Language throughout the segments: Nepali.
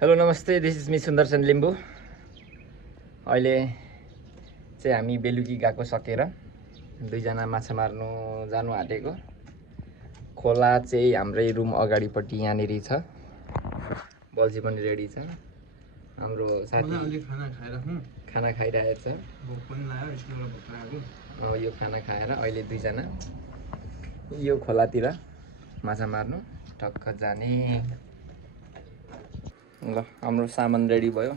हेलो नमस्ते, दिस इज मी सुन्दरसन लिम्बू। अहिले चाहिँ हामी बेलुकी गएको सकेर दुईजना माछा मार्नु जानु आँटेको। खोला चाहिँ हाम्रै रुम अगाडिपट्टि यहाँनिर छ। बल्छी पनि रेडी छ। हाम्रो साथी खाना खाइरहेको छ। यो खाना खाएर अहिले दुईजना यो खोलातिर माछा मार्नु टक्क जाने। ल हाम्रो सामान रेडी भयो,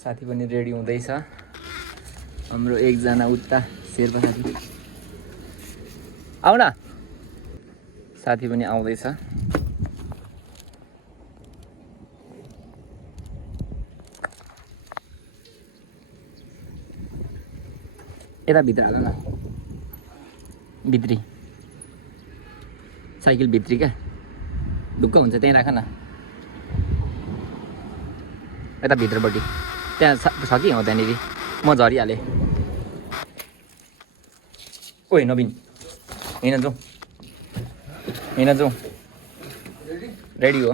साथी पनि रेडी हुँदैछ। हाम्रो एकजना उता शेर्पा साथी आऊ न, साथी पनि आउँदैछ। यता भित्र हाल न, भित्री साइकल भित्री क्या, ढुक्क हुन्छ त्यहीँ राख न। यता भित्रपट्टि त्यहाँ छ कि हो त्यहाँनिर, म झरिहालेँ। ओइ नवीन, हिँड जाउँ, हिँड जाउँ। रेडी हो?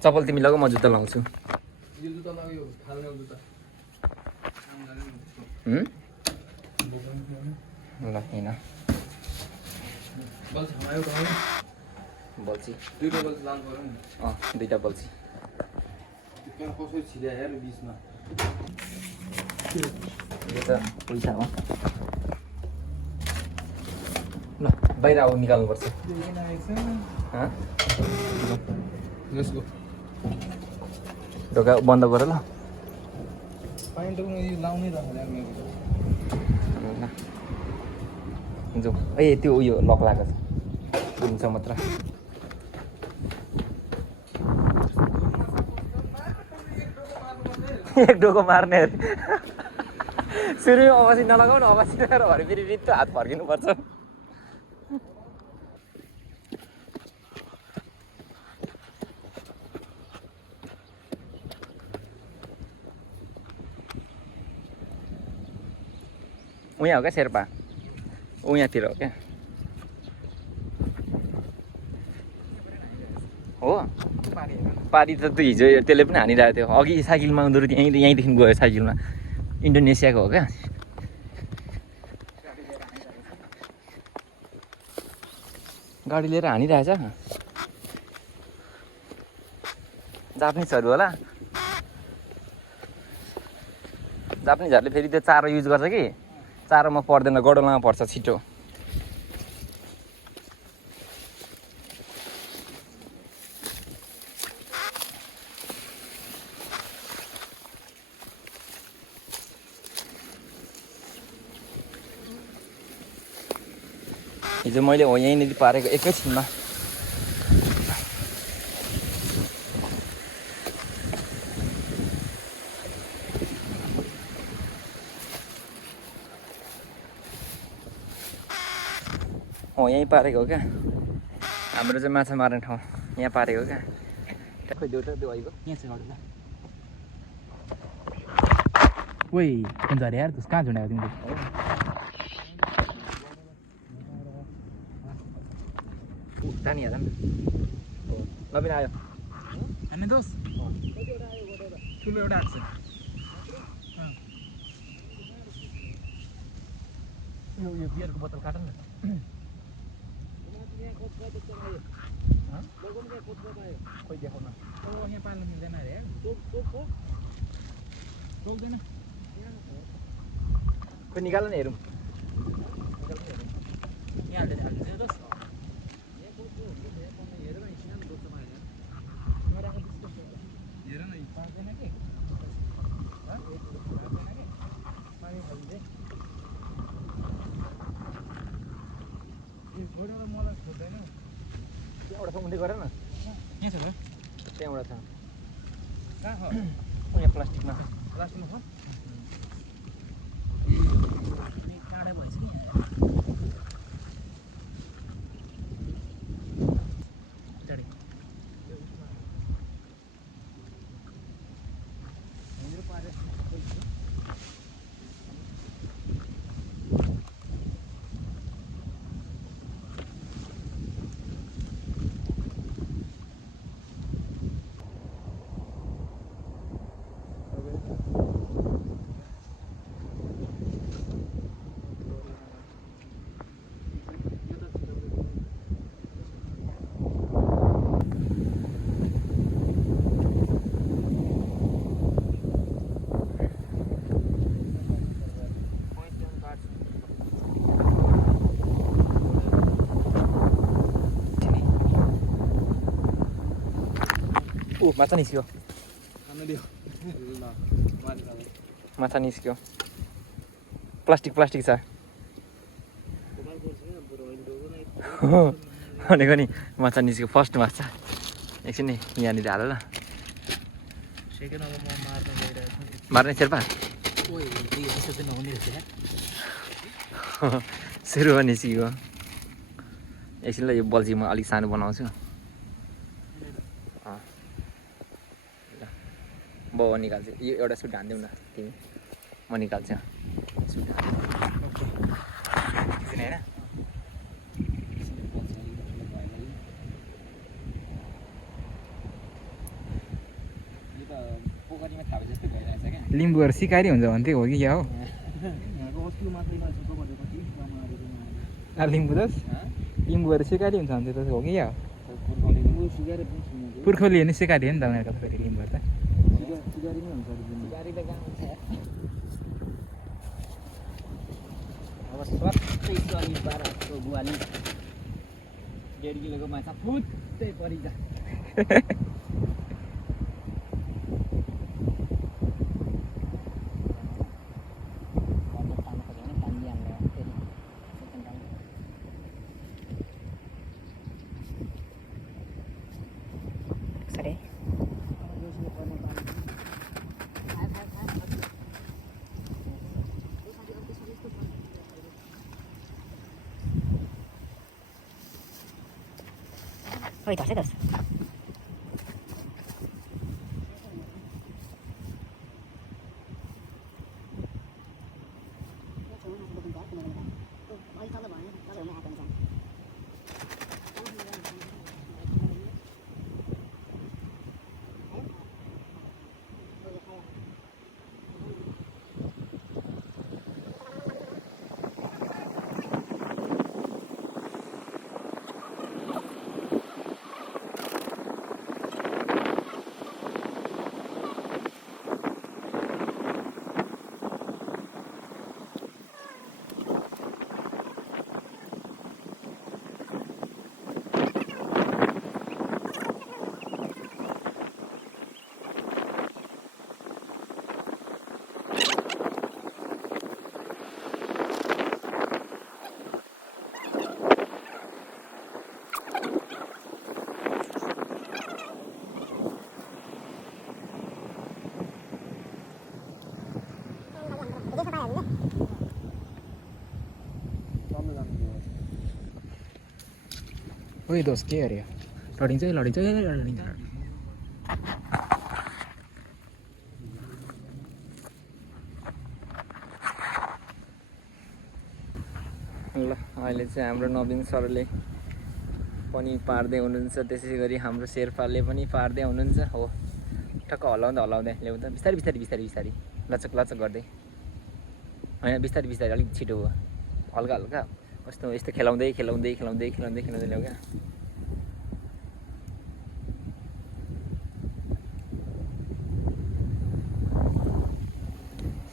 चप्पल तिमी लग, म जुत्ता लाउँछु। ल हिँड। बल्छी दुईटा बल्छी यो त पैसा हो। ल बाहिर अब निकाल्नुपर्छ। ढोका बन्द गर ल। जाउँ। ए त्यो उयो लक लगाएको छ, हुन्छ मात्र। एक डोको मार्ने अरे। सुरुमा अवश्य नलगाउनु, अवश्य लगाएर भरे फेरि रित्तो हात फर्किनुपर्छ। उहाँ हो क्या शेर्पा, उहाँतिर हो क्या। हो पारी त हिजो त्यसले पनि हानिरहेको थियो। अघि साइकलमा उनीहरू यहीँदेखि गयो साइकलमा, इन्डोनेसियाको हो क्या। गाडी लिएर हानिरहेछ। जापानिजहरू होला, जापानिजहरूले फेरि त्यो चारो युज गर्छ कि, चारोमा पर्दैन, गडोलामा पर्छ छिटो। हिजो मैले हो यहीँनिर पारेको एकैछिनमा। हो यहीँ पारेको हो क्या, हाम्रो चाहिँ माछा मार्ने ठाउँ यहाँ पारेको क्या। खोइ देऊ त त्यो आइगयो यहाँ चाहिँ अरू ल। ओइ हुन्छ अरे यार, कहाँ झुन्डायो तिमीले? तानी हाल न। नवीन आयो अनि दोस ठुलो एउटा आएको छ। यो बियरको बोतल काट न। खोइ देखाउन, यहाँ पाल्नु मिल्दैन अरे यार। टोक्दैन, खोइ निकाल न हेरौँ। यहाँ हालिदिन्छ दोस। हेर न पार्दैन कि पानी हालिदिए छोडेर मलाई छोड्दैन। त्यहाँबाट समुद्री गर न, यहाँ छ त, त्यहाँबाट छ कहाँ छ? यहाँ प्लास्टिकमा। प्लास्टिकमा छ। काँडै भएछ नि पछाडि। ऊ माछा निस्क्यो खानु दियो ल माछा निस्क्यो प्लास्टिक छ भनेको नि माछा निस्क्यो फर्स्ट माछा एकछिन नि यहाँनिर हाल ल सेकेन्ड अब म मार्न गइरहेको छु मार्ने शेर्पा ओइ यसो चाहिँ नहुने रहेछ शेर्पा निस्कियो एकछिन ल यो बल्छी म अलिक सानो बनाउँछु ल म निकाल्छु यो एउटा सुट हानिदेऊ न तिमी म निकाल्छु सुट होइन पोखरीमा थाहा जस्तो भइरहेछ क्या लिम्बूहरू सिकारी हुन्छ भन्थ्यो हो कि क्या हो लिम्बू दस लिम्बूहरू सिकारी हुन्छ भन्थ्यो त हो कि क्या हो पुर्खौली नि सिकारी हो नि त उनीहरूको फेरि लिम्बूहरू त अब स्वात्तै चली बाह्रको बुवाली 1.5 किलोको माछा फुत्तै परिन्छ Oi, torce, torce. ओइ दोस्त के अरे लडिन्छ है लडिन्छ लडिन्छ ल अहिले चाहिँ हाम्रो नवीन सरले पनि पार्दै हुनुहुन्छ त्यसै गरी हाम्रो शेर्पाले पनि पार्दै हुनुहुन्छ हो ठक्क हल्लाउँदै ल्याउँदा बिस्तारै बिस्तारै बिस्तारै बिस्तारै लचक लचक गर्दै होइन बिस्तारै बिस्तारै अलिक छिटो हो हल्का हल्का कस्तो यस्तो खेलाउँदै ल्याउ क्या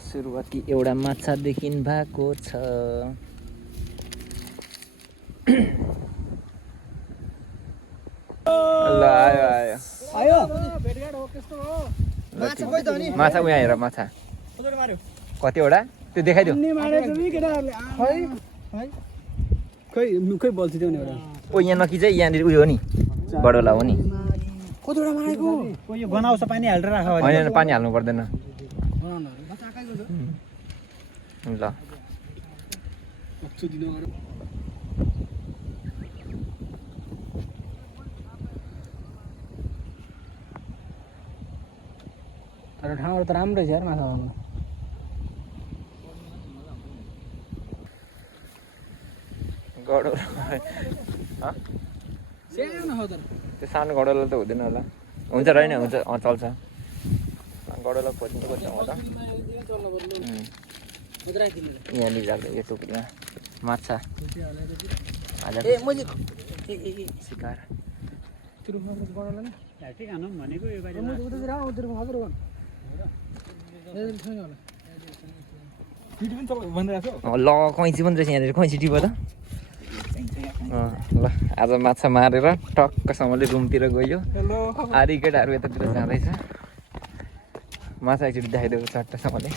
सुरुवाती एउटा माछादेखि भएको छ ल आयो माछा उहाँ हेर माछा कतिवटा त्यो देखाइदियो खै बल्छ त्यो नि एउटा ओ यहाँ नकी चाहिँ यहाँनिर उयो हो नि बडोला हो नि कतिवटा मारेको यो गनाउँछ पानी हालेर राख होइन पानी हाल्नु पर्दैन ल तर ठाउँहरू त राम्रो छ यार माछा मार्नु गडोला त्यो सानो गडोला त हुँदैन होला हुन्छ रहेन हुन्छ चल्छ गडोला खोज्नु त खोज्छ म त यहाँनिर राख्दै यो टोकरीमा माछा सिकाएर ल कैँची पनि रहेछ यहाँनिर कैँची टिप त ल आज माछा मारेर टक्कसँगले रुमतिर गयो आधी केटाहरू यतातिर जाँदैछ माछा एकचोटि देखाइदिएको चट्टसँगले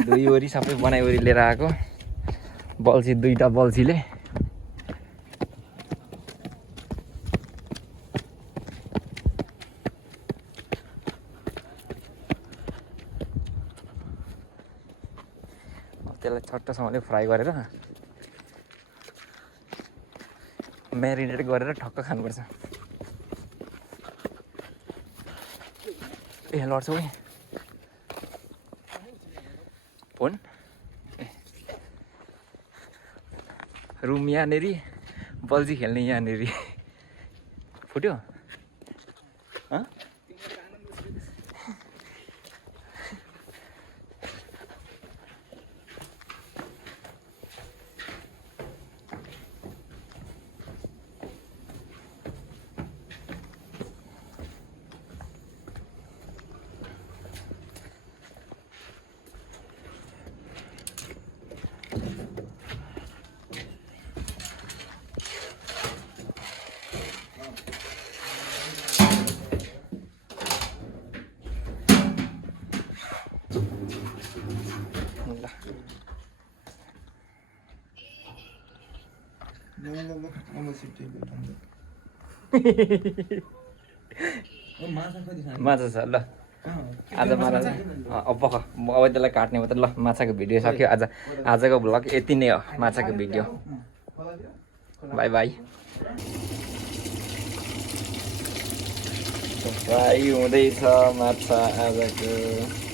दुई वरी सबै बनाइवरी लिएर आएको बल्छी दुईवटा बल्छीले त्यसलाई छट्टसँगले फ्राई गरेर म्यारिनेट गरेर ठक्क खानुपर्छ ए लड्छ है फोन रुम यहाँनिर बल्छी खेल्ने यहाँनिर फुट्यो माछा छ ल आज माछा अब पख अब त्यसलाई काट्ने हो त ल माछाको भिडियो सक्यो आजको भ्लग यति नै हो माछाको भिडियो बाई बाई फ्राई हुँदैछ माछा आजको